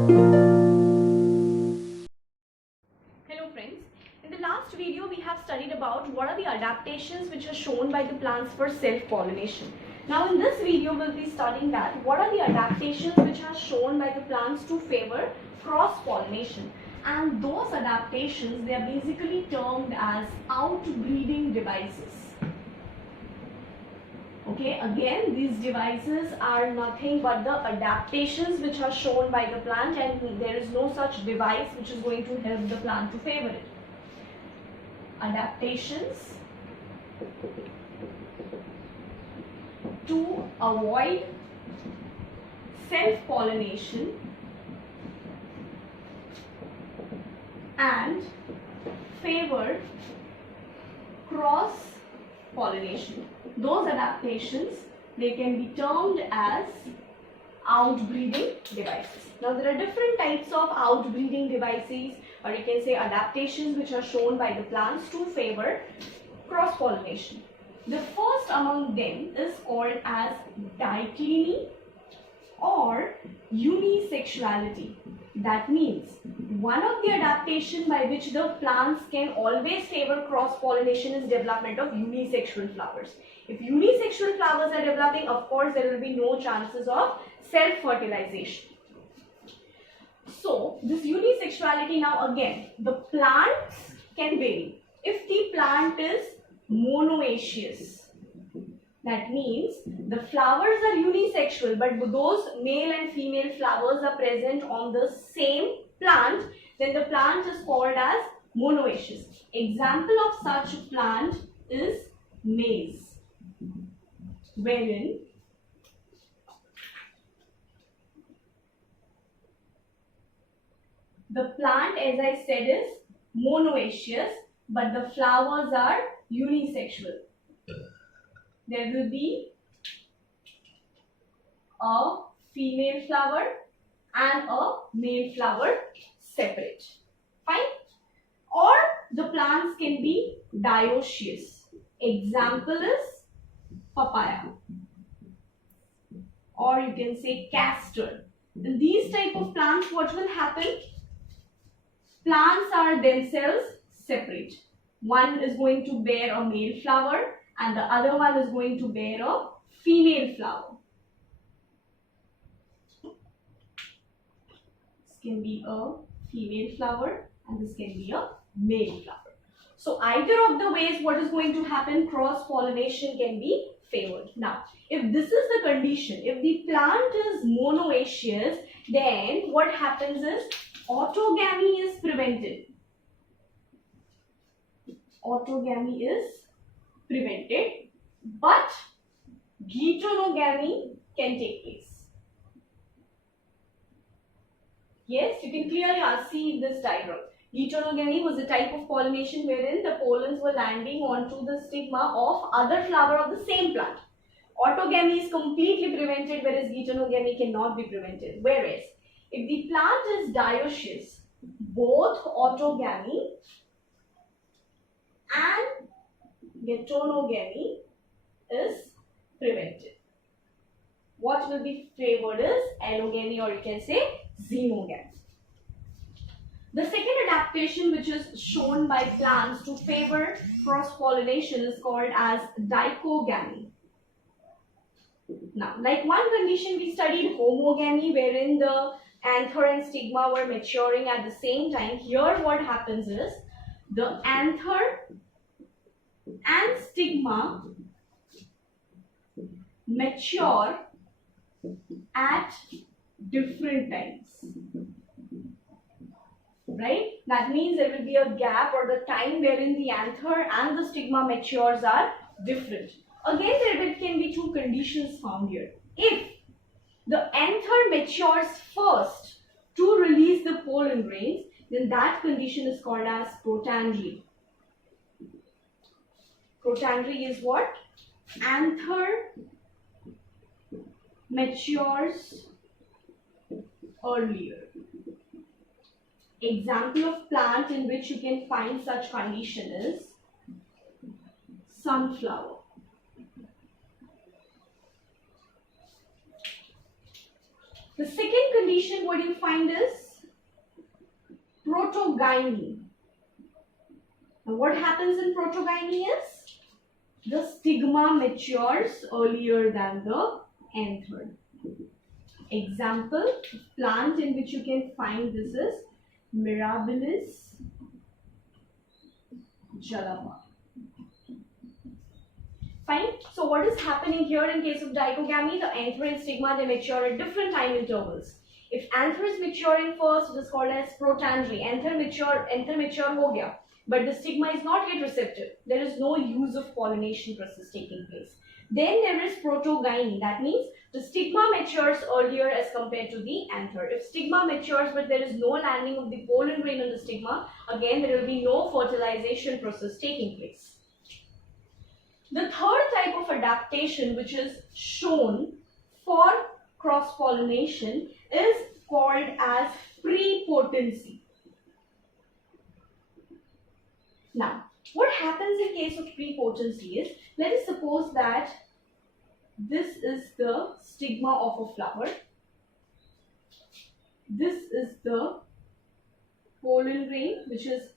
Hello friends, in the last video we have studied about what are the adaptations which are shown by the plants for self-pollination. Now in this video we'll be studying that what are the adaptations which are shown by the plants to favor cross-pollination, and those adaptations they are basically termed as outbreeding devices. Okay, again these devices are nothing but the adaptations which are shown by the plant, and there is no such device which is going to help the plant to favor it. Adaptations to avoid self-pollination and favor cross-pollination. Those adaptations, they can be termed as outbreeding devices. Now there are different types of outbreeding devices, or you can say adaptations which are shown by the plants to favor cross-pollination. The first among them is called as dichemy or unisexuality. That means one of the adaptation by which the plants can always favor cross-pollination is development of unisexual flowers. If unisexual flowers are developing, of course there will be no chances of self-fertilization. So this unisexuality, now again the plants can vary. If the plant is monoecious, that means the flowers are unisexual, but those male and female flowers are present on the same plant, then the plant is called as monoecious. Example of such a plant is maize, wherein the plant, as I said, is monoecious, but the flowers are unisexual. There will be a female flower and a male flower separate. Fine. Or the plants can be dioecious. Example is papaya, or you can say castor. In these type of plants, what will happen? Plants are themselves separate. One is going to bear a male flower and the other one is going to bear a female flower. This can be a female flower and this can be a male flower. So either of the ways, what is going to happen? Cross-pollination can be favored. Now, if this is the condition, if the plant is monoecious, then what happens is autogamy is prevented. Autogamy is prevented, but heterogamy can take place. Yes, you can clearly see this diagram. Heterogamy was a type of pollination wherein the pollens were landing onto the stigma of other flower of the same plant. Autogamy is completely prevented, whereas heterogamy cannot be prevented. Whereas if the plant is dioecious, both autogamy and heterogamy is prevented. What will be favored is allogamy, or you can say xenogamy. The second adaptation which is shown by plants to favor cross-pollination is called as dichogamy. Now, like one condition we studied homogamy, wherein the anther and stigma were maturing at the same time. Here what happens is the anther and stigma mature at different times, right? That means there will be a gap, or the time wherein the anther and the stigma matures are different. Again, there can be two conditions found here. If the anther matures first to release the pollen grains, then that condition is called as protandry. Protandry is what? Anther matures earlier. Example of plant in which you can find such condition is sunflower. The second condition what you find is protogyny. Now what happens in protogyny is the stigma matures earlier than the anther. Example plant in which you can find this is Mirabilis jalapa. Fine. So what is happening here in case of dichogamy? The anther and stigma, they mature at different time intervals. If anther is maturing first, it is called as protandry. Anther mature ho gaya, but the stigma is not yet receptive. There is no use of pollination process taking place. Then there is protogyny. That means the stigma matures earlier as compared to the anther. If stigma matures but there is no landing of the pollen grain on the stigma, again there will be no fertilization process taking place. The third type of adaptation which is shown for cross-pollination is called as prepotency. Now, what happens in case of prepotency is, let us suppose that this is the stigma of a flower. This is the pollen grain which is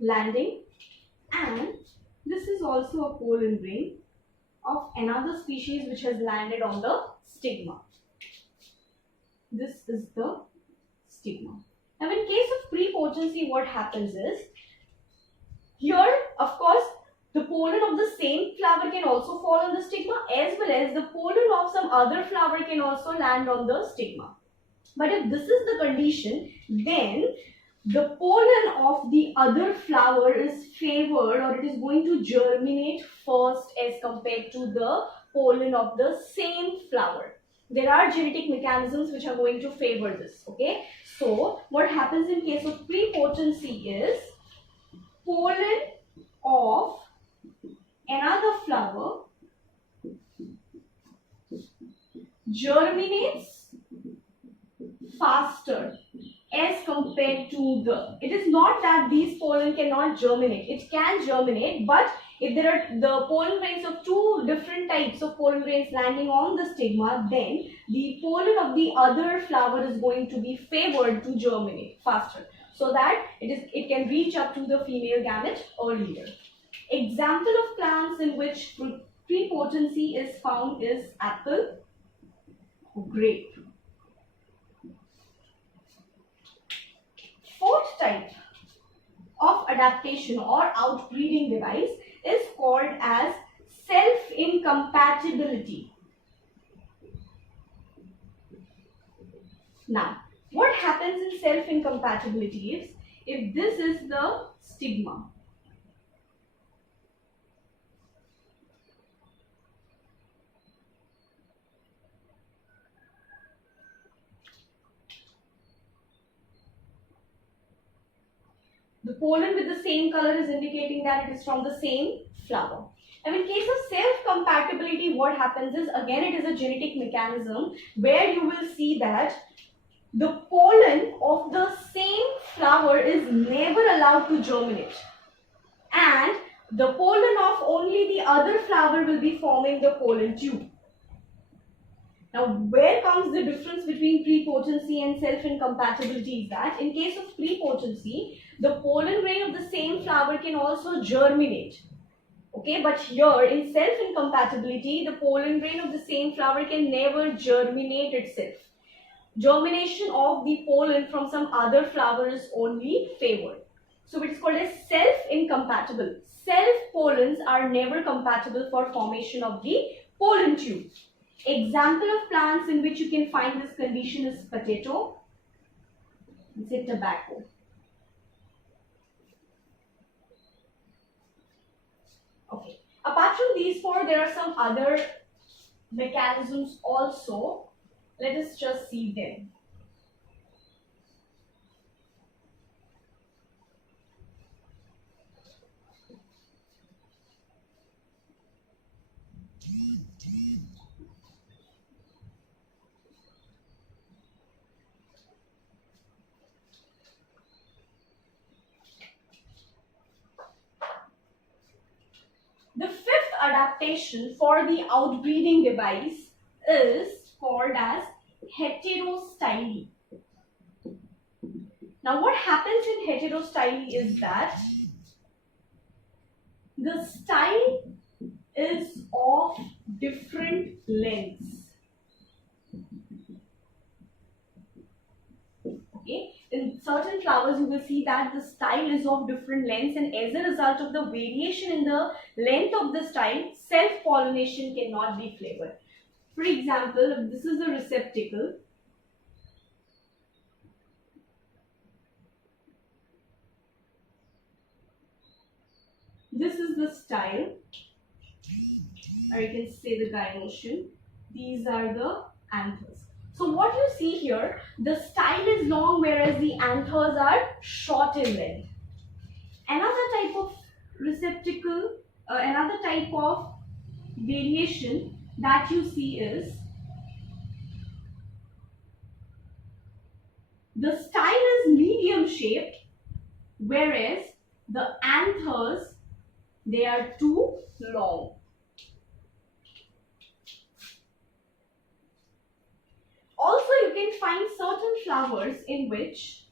landing, and this is also a pollen grain of another species which has landed on the stigma. This is the stigma. Now in case of prepotency, what happens is, here of course the pollen of the same flower can also fall on the stigma, as well as the pollen of some other flower can also land on the stigma. But if this is the condition, then the pollen of the other flower is favored, or it is going to germinate first as compared to the pollen of the same flower. There are genetic mechanisms which are going to favor this. Okay, so what happens in case of prepotency is, pollen of another flower germinates faster as compared to the, it is not that these pollen cannot germinate, it can germinate, but if there are the pollen grains of two different types of pollen grains landing on the stigma, then the pollen of the other flower is going to be favored to germinate faster, so that it can reach up to the female gamete earlier. Example of plants in which prepotency is found is apple, grape. Fourth type of adaptation or outbreeding device is called as self-incompatibility. Now, what happens in self-incompatibility is, if this is the stigma, the pollen with the same color is indicating that it is from the same flower. Now in case of self-compatibility, what happens is, again it is a genetic mechanism where you will see that the pollen of the same flower is never allowed to germinate, and the pollen of only the other flower will be forming the pollen tube. Now, where comes the difference between prepotency and self-incompatibility is that, in case of prepotency, the pollen grain of the same flower can also germinate. Okay, but here in self-incompatibility, the pollen grain of the same flower can never germinate itself. Germination of the pollen from some other flower is only favored. So it is called as self-incompatible. Self-pollens are never compatible for formation of the pollen tube. Example of plants in which you can find this condition is potato, and say tobacco. Okay. Apart from these four, there are some other mechanisms also. Let us just see them. adaptation for the outbreeding device is called as heterostyly. Now what happens in heterostyly is that the style is of different lengths. Okay, in certain flowers you will see that the style is of different lengths, and as a result of the variation in the length of the style, self-pollination cannot be flavored. For example, if this is the receptacle, this is the style, or you can say the gynoecium. These are the anthers. So what you see here, the style is long whereas the anthers are short in length. Another type of receptacle, another type of variation that you see is the style is medium shaped whereas the anthers, they are too long. Also, you can find certain flowers in which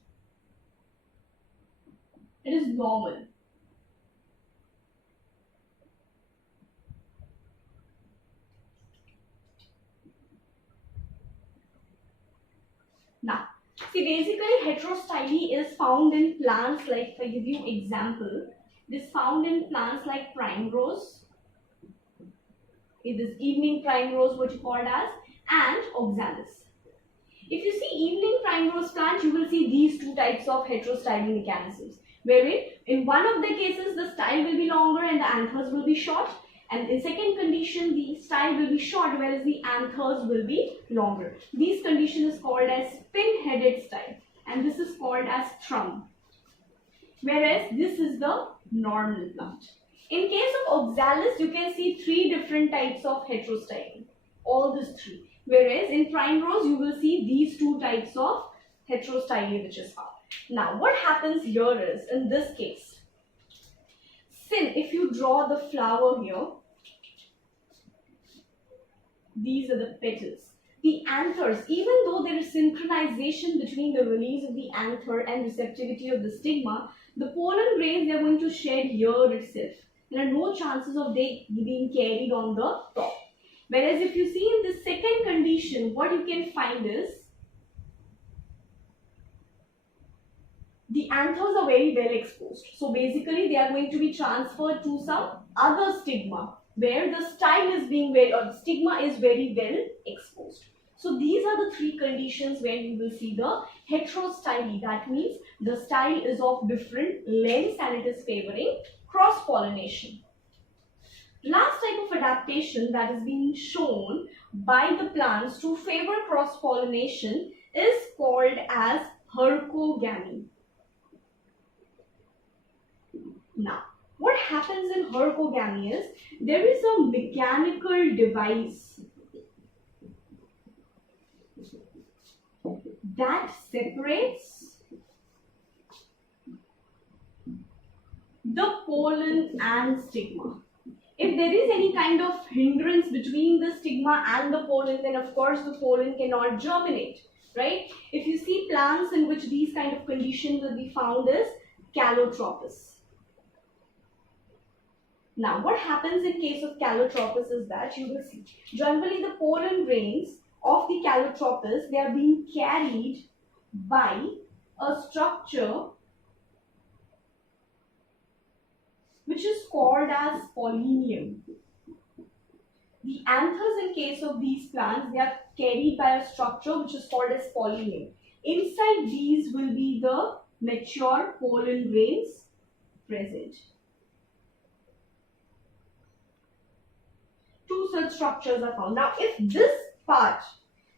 it is normal. Now, see, basically heterostyly is found in plants like, if I give you example, it is found in plants like primrose, it is evening primrose, what you called as, and oxalis. If you see evening primrose plant, you will see these two types of heterostyling mechanisms, wherein in one of the cases the style will be longer and the anthers will be short, and in second condition the style will be short whereas the anthers will be longer. This condition is called as pin-headed style, and this is called as thrum, whereas this is the normal plant. In case of oxalis, you can see three different types of heterostyling, all these three. Whereas in primrose, you will see these two types of heterostyly which is found. Now, what happens here is, in this case, since if you draw the flower here, these are the petals. The anthers, even though there is synchronization between the release of the anther and receptivity of the stigma, the pollen grains they are going to shed here itself. There are no chances of they being carried on the top. Whereas if you see in the second condition, what you can find is the anthers are very well exposed. So basically they are going to be transferred to some other stigma where the style is being very, or the stigma is very well exposed. So these are the three conditions where you will see the heterostyly. That means the style is of different lengths and it is favoring cross-pollination. Last type of adaptation that is being shown by the plants to favor cross-pollination is called as hercogamy. Now, what happens in hercogamy is there is a mechanical device that separates the pollen and stigma. If there is any kind of hindrance between the stigma and the pollen, then of course the pollen cannot germinate, right? If you see plants in which these kind of conditions will be found is Calotropis. Now, what happens in case of Calotropis is that you will see generally the pollen grains of the Calotropis, they are being carried by a structure which is called as pollinium. The anthers in case of these plants, they are carried by a structure which is called as pollinium. Inside these will be the mature pollen grains present. Two such structures are found. Now, if this part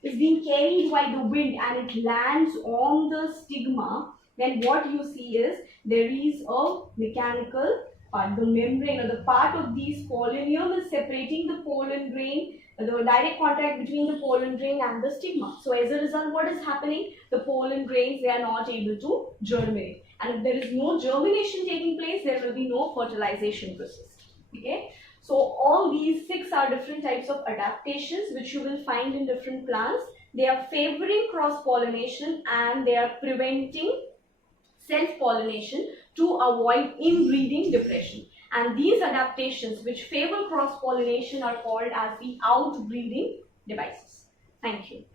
is being carried by the wind and it lands on the stigma, then what you see is there is a mechanical part, the membrane or the part of these pollinium is separating the pollen grain, the direct contact between the pollen grain and the stigma. So as a result, what is happening? The pollen grains, they are not able to germinate. And if there is no germination taking place, there will be no fertilization process. Okay. So all these 6 are different types of adaptations which you will find in different plants. They are favoring cross-pollination and they are preventing self-pollination to avoid inbreeding depression. And these adaptations which favor cross-pollination are called as the outbreeding devices. Thank you.